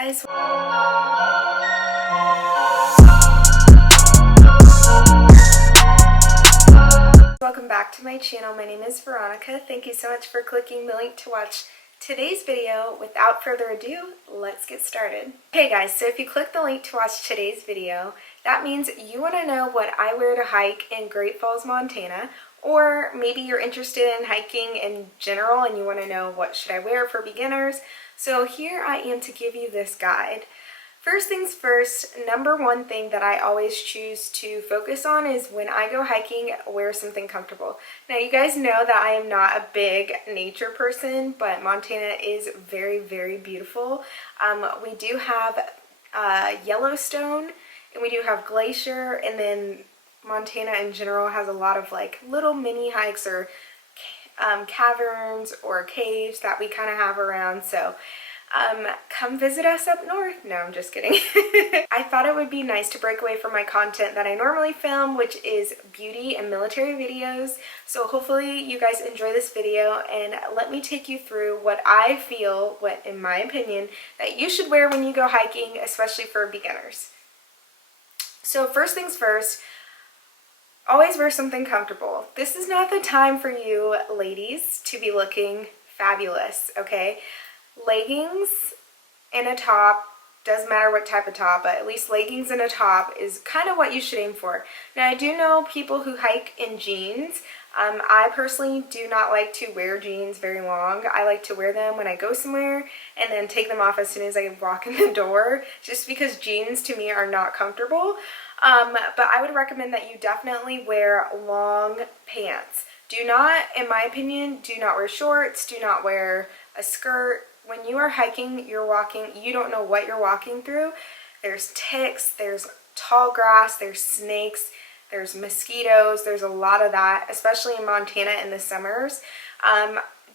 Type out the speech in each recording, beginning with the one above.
guys. Welcome back to my channel. My name is Veronica. Thank you so much for clicking the link to watch today's video. Without further ado, let's get started. Hey guys, so if you click the link to watch today's video, that means you want to know what I wear to hike in Great Falls, Montana, or maybe you're interested in hiking in general and you want to know what should I wear for beginners. So here I am to give you this guide. First things first, number one thing that I always choose to focus on is when I go hiking, wear something comfortable. Now you guys know that I am not a big nature person, but Montana is very, very beautiful. We do have Yellowstone, and we do have Glacier, and then Montana in general has a lot of like little mini hikes or caverns or caves that we kind of have around. So come visit us up north. No, I'm just kidding. I thought it would be nice to break away from my content that I normally film, which is beauty and military videos. So hopefully you guys enjoy this video, and let me take you through what I feel, what in my opinion, that you should wear when you go hiking, especially for beginners. So first things first, always wear something comfortable. This is not the time for you ladies to be looking fabulous, okay? Leggings and a top, doesn't matter what type of top, but at least leggings and a top is kind of what you should aim for. Now I do know people who hike in jeans. I personally do not like to wear jeans very long. I like to wear them when I go somewhere and then take them off as soon as I walk in the door, just because jeans to me are not comfortable. But I would recommend that you definitely wear long pants. Do not, in my opinion, do not wear shorts, do not wear a skirt. When you are hiking, you're walking, you don't know what you're walking through. There's ticks, there's tall grass, there's snakes, there's mosquitoes, there's a lot of that, especially in Montana in the summers.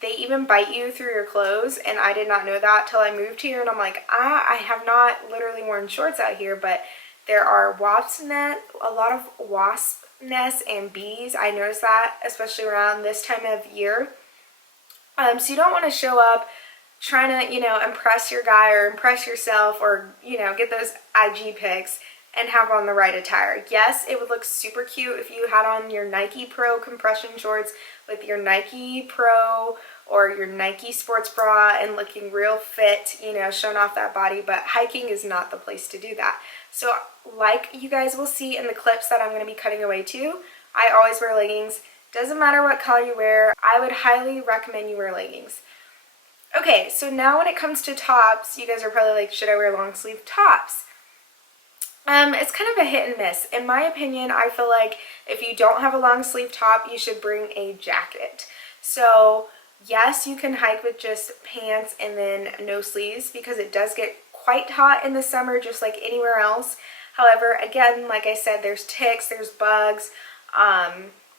They even bite you through your clothes, and I did not know that till I moved here, and I'm like, I have not literally worn shorts out here, but there are a lot of wasp nests and bees. I noticed that, especially around this time of year. So you don't want to show up trying to, impress your guy or impress yourself or, get those IG pics and have on the right attire. Yes, it would look super cute if you had on your Nike Pro compression shorts with your Nike Pro or your Nike sports bra and looking real fit, showing off that body, but hiking is not the place to do that. So like you guys will see in the clips that I'm going to be cutting away to, I always wear leggings. Doesn't matter what color you wear, I would highly recommend you wear leggings. Okay, so now when it comes to tops, you guys are probably like, should I wear long sleeve tops? It's kind of a hit and miss. In my opinion, I feel like if you don't have a long sleeve top, you should bring a jacket. So yes, you can hike with just pants and then no sleeves because it does get quite hot in the summer just like anywhere else. However, again, like I said, there's ticks, there's bugs.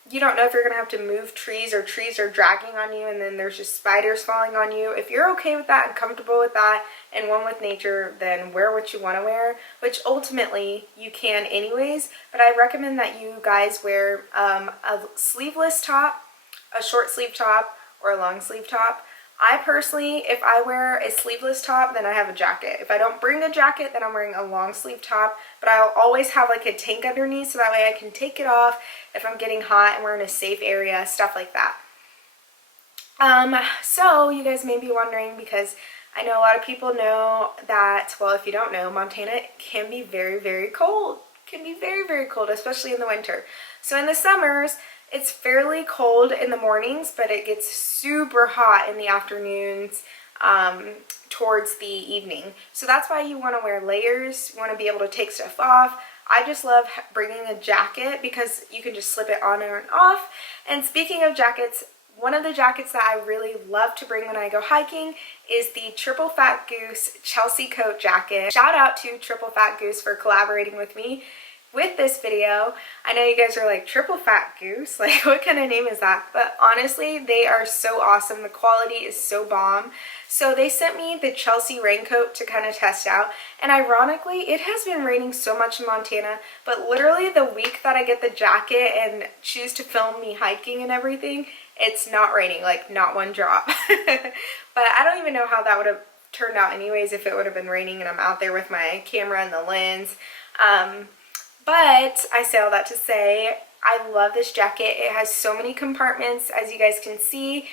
You don't know if you're going to have to move trees or trees are dragging on you, and then there's just spiders falling on you. If you're okay with that and comfortable with that and one with nature, then wear what you want to wear, which ultimately you can anyways. But I recommend that you guys wear a sleeveless top, a short sleeve top, or a long sleeve top. I personally, if I wear a sleeveless top, then I have a jacket. If I don't bring a jacket, then I'm wearing a long sleeve top, but I'll always have like a tank underneath so that way I can take it off if I'm getting hot and we're in a safe area, stuff like that. So you guys may be wondering, because I know a lot of people know that, well, if you don't know, Montana can be very, very cold. Can be very, very cold, especially in the winter. So in the summers, it's fairly cold in the mornings, but it gets super hot in the afternoons towards the evening. So that's why you want to wear layers. You want to be able to take stuff off. I just love bringing a jacket because you can just slip it on and off. And speaking of jackets, one of the jackets that I really love to bring when I go hiking is the Triple F.A.T Goose Chelsea coat jacket. Shout out to Triple F.A.T Goose for collaborating with me with this video. I know you guys are like, Triple F.A.T Goose? Like, what kind of name is that? But honestly, they are so awesome. The quality is so bomb. So they sent me the Chelsea raincoat to kind of test out. And ironically, it has been raining so much in Montana, but literally the week that I get the jacket and choose to film me hiking and everything, it's not raining, like not one drop. But I don't even know how that would have turned out anyways if it would have been raining and I'm out there with my camera and the lens. But I say all that to say, I love this jacket. It has so many compartments, as you guys can see.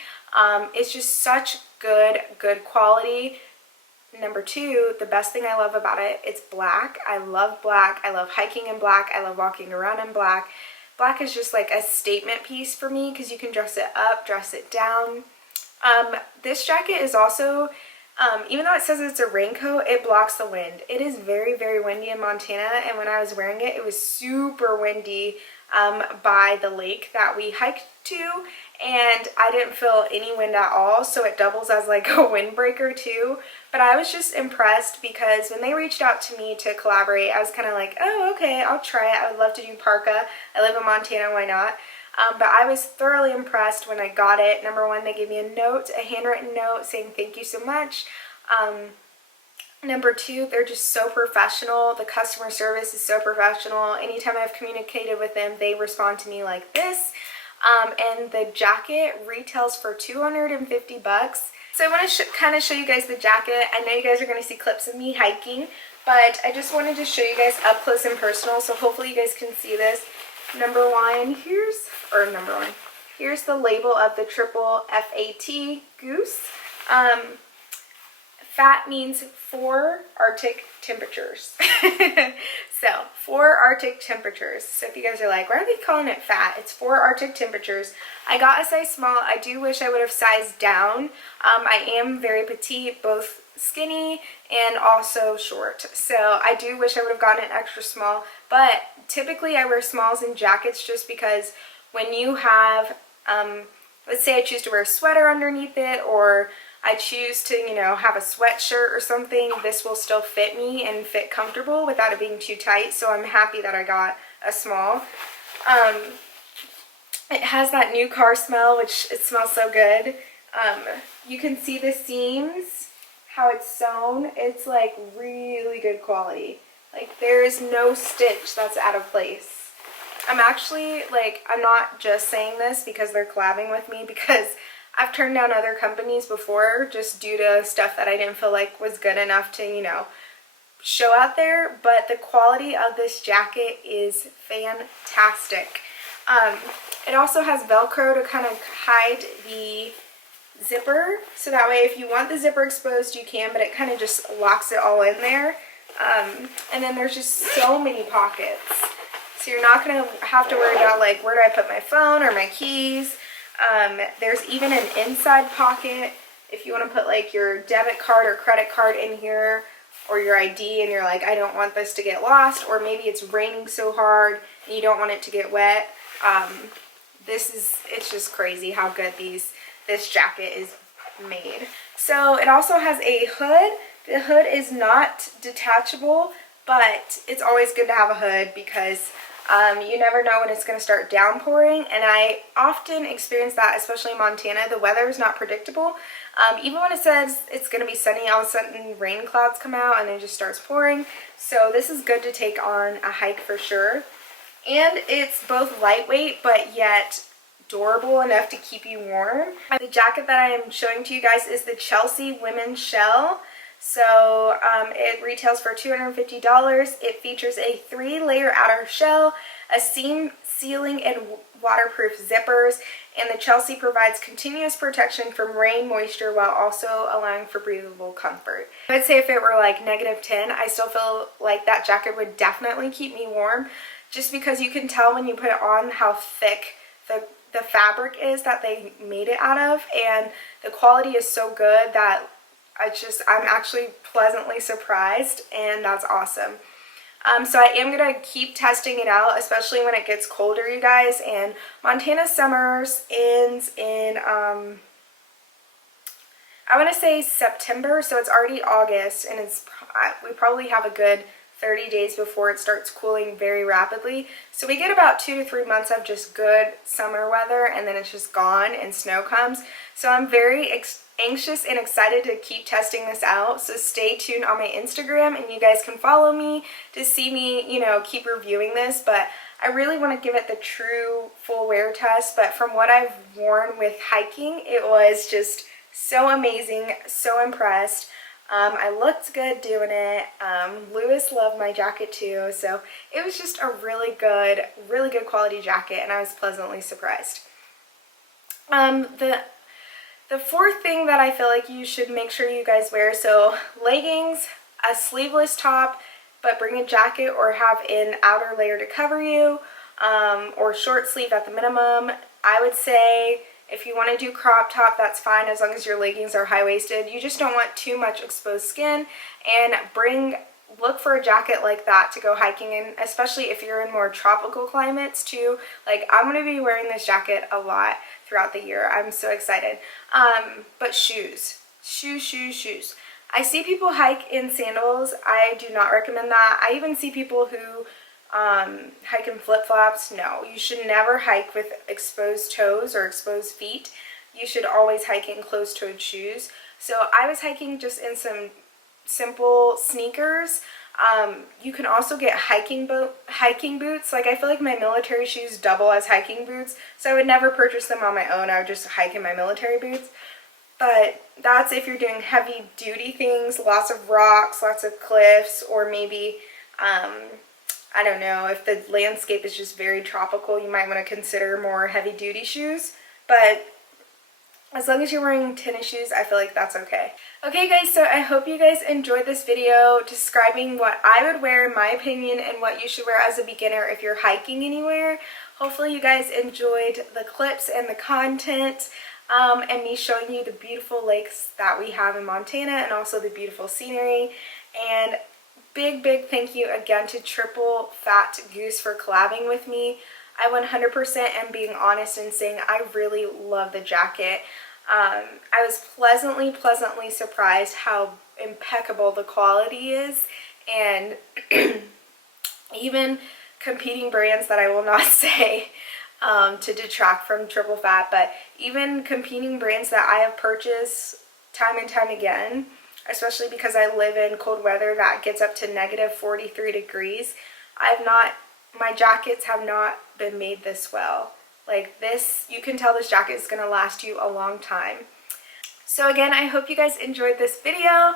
It's just such good quality. Number two, the best thing I love about it, it's black. I love black. I love hiking in black. I love walking around in black. Black is just like a statement piece for me because you can dress it up, dress it down. This jacket is also, even though it says it's a raincoat, it blocks the wind. It is very, very windy in Montana, and when I was wearing it, it was super windy by the lake that we hiked to, and I didn't feel any wind at all, so it doubles as like a windbreaker too. But I was just impressed because when they reached out to me to collaborate, I was kind of like, oh, okay, I'll try it. I would love to do parka. I live in Montana, why not? But I was thoroughly impressed when I got it. Number one, they gave me a note, a handwritten note saying thank you so much. Number two, they're just so professional. The customer service is so professional. Anytime I've communicated with them, they respond to me like this. And the jacket retails for $250. So I want to kind of show you guys the jacket. I know you guys are going to see clips of me hiking, but I just wanted to show you guys up close and personal, so hopefully you guys can see this. Number one, here's the label of the Triple F.A.T Goose. FAT means 4 Arctic temperatures. So 4 Arctic temperatures. So if you guys are like, why are they calling it FAT? It's 4 Arctic temperatures. I got a size small. I do wish I would have sized down. I am very petite, both skinny and also short. So I do wish I would have gotten an extra small. But typically I wear smalls in jackets just because when you have, let's say I choose to wear a sweater underneath it, or I choose to, you know, have a sweatshirt or something, this will still fit me and fit comfortable without it being too tight. So I'm happy that I got a small. It has that new car smell, which it smells so good. You can see the seams, how it's sewn. It's like really good quality. Like there is no stitch that's out of place. I'm actually like, I'm not just saying this because they're collabing with me, because I've turned down other companies before just due to stuff that I didn't feel like was good enough to, you know, show out there. But the quality of this jacket is fantastic. It also has Velcro to kind of hide the zipper, so that way if you want the zipper exposed you can, but it kind of just locks it all in there. And then there's just so many pockets, so you're not going to have to worry about like, where do I put my phone or my keys. There's even an inside pocket if you want to put like your debit card or credit card in here, or your ID, and you're like, I don't want this to get lost, or maybe it's raining so hard and you don't want it to get wet. It's just crazy how good this jacket is made. So it also has a hood. The hood is not detachable, but it's always good to have a hood because you never know when it's going to start downpouring, and I often experience that, especially in Montana. The weather is not predictable. Even when it says it's going to be sunny, all of a sudden rain clouds come out and it just starts pouring. So this is good to take on a hike for sure. And it's both lightweight but yet durable enough to keep you warm. The jacket that I am showing to you guys is the Chelsea Women's Shell. So it retails for $250. It features a 3-layer outer shell, a seam sealing and waterproof zippers, and the Chelsea provides continuous protection from rain, moisture, while also allowing for breathable comfort. I would say if it were like -10, I still feel like that jacket would definitely keep me warm, just because you can tell when you put it on how thick the fabric is that they made it out of, and the quality is so good that I'm actually pleasantly surprised, and that's awesome. So I am going to keep testing it out, especially when it gets colder, you guys. And Montana summers ends in, I want to say September, so it's already August, and we probably have a good 30 days before it starts cooling very rapidly. So we get about 2 to 3 months of just good summer weather, and then it's just gone and snow comes. So I'm very anxious and excited to keep testing this out. So stay tuned on my Instagram, and you guys can follow me to see me, you know, keep reviewing this. But I really want to give it the true full wear test. But from what I've worn with hiking, it was just so amazing, so impressed. I looked good doing it. Lewis loved my jacket too, so it was just a really good quality jacket, and I was pleasantly surprised. The fourth thing that I feel like you should make sure you guys wear, so leggings, a sleeveless top, but bring a jacket or have an outer layer to cover you, or short sleeve at the minimum. I would say if you want to do crop top, that's fine as long as your leggings are high-waisted. You just don't want too much exposed skin, and look for a jacket like that to go hiking in, especially if you're in more tropical climates too. Like, I'm going to be wearing this jacket a lot throughout the year. I'm so excited. But shoes. I see people hike in sandals. I do not recommend that. I even see people who hike in flip-flops. No, you should never hike with exposed toes or exposed feet. You should always hike in closed-toed shoes. So I was hiking just in some simple sneakers. You can also get hiking boots. Like, I feel like my military shoes double as hiking boots, so I would never purchase them on my own. I would just hike in my military boots. But that's if you're doing heavy duty things, lots of rocks, lots of cliffs, or maybe I don't know, if the landscape is just very tropical, you might want to consider more heavy duty shoes. But as long as you're wearing tennis shoes, I feel like that's okay. Okay guys, so I hope you guys enjoyed this video describing what I would wear, in my opinion, and what you should wear as a beginner if you're hiking anywhere. Hopefully you guys enjoyed the clips and the content, and me showing you the beautiful lakes that we have in Montana and also the beautiful scenery. And big thank you again to Triple F.A.T Goose for collabing with me. I 100% am being honest and saying I really love the jacket. I was pleasantly surprised how impeccable the quality is, and even competing brands that I will not say to detract from Triple F.A.T, but even competing brands that I have purchased time and time again, especially because I live in cold weather that gets up to -43 degrees, my jackets have not been made this well. Like this, you can tell this jacket is going to last you a long time. So again, I hope you guys enjoyed this video.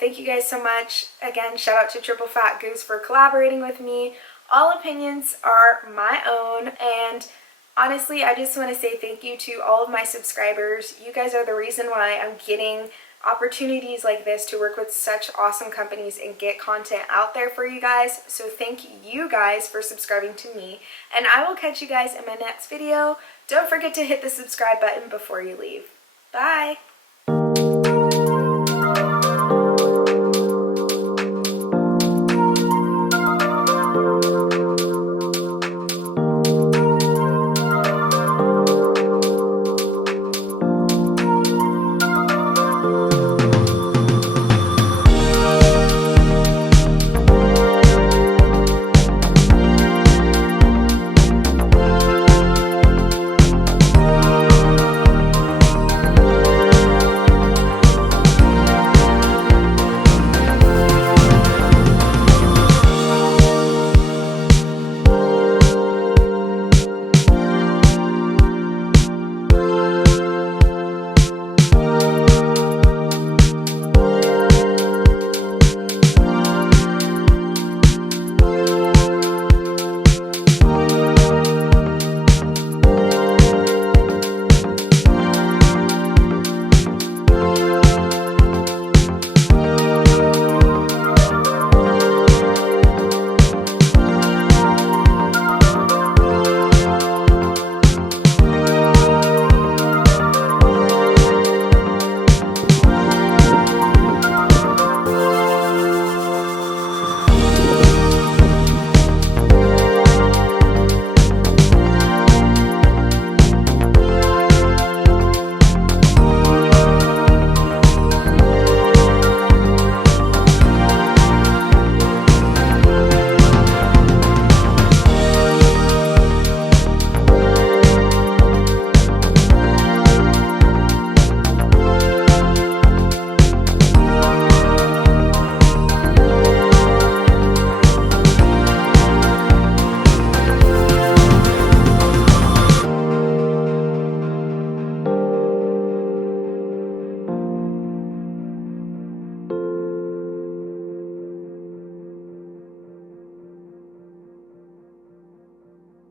Thank you guys so much. Again, shout out to Triple F.A.T Goose for collaborating with me. All opinions are my own, and honestly, I just want to say thank you to all of my subscribers. You guys are the reason why I'm getting opportunities like this to work with such awesome companies and get content out there for you guys. So thank you guys for subscribing to me, and I will catch you guys in my next video. Don't forget to hit the subscribe button before you leave. Bye!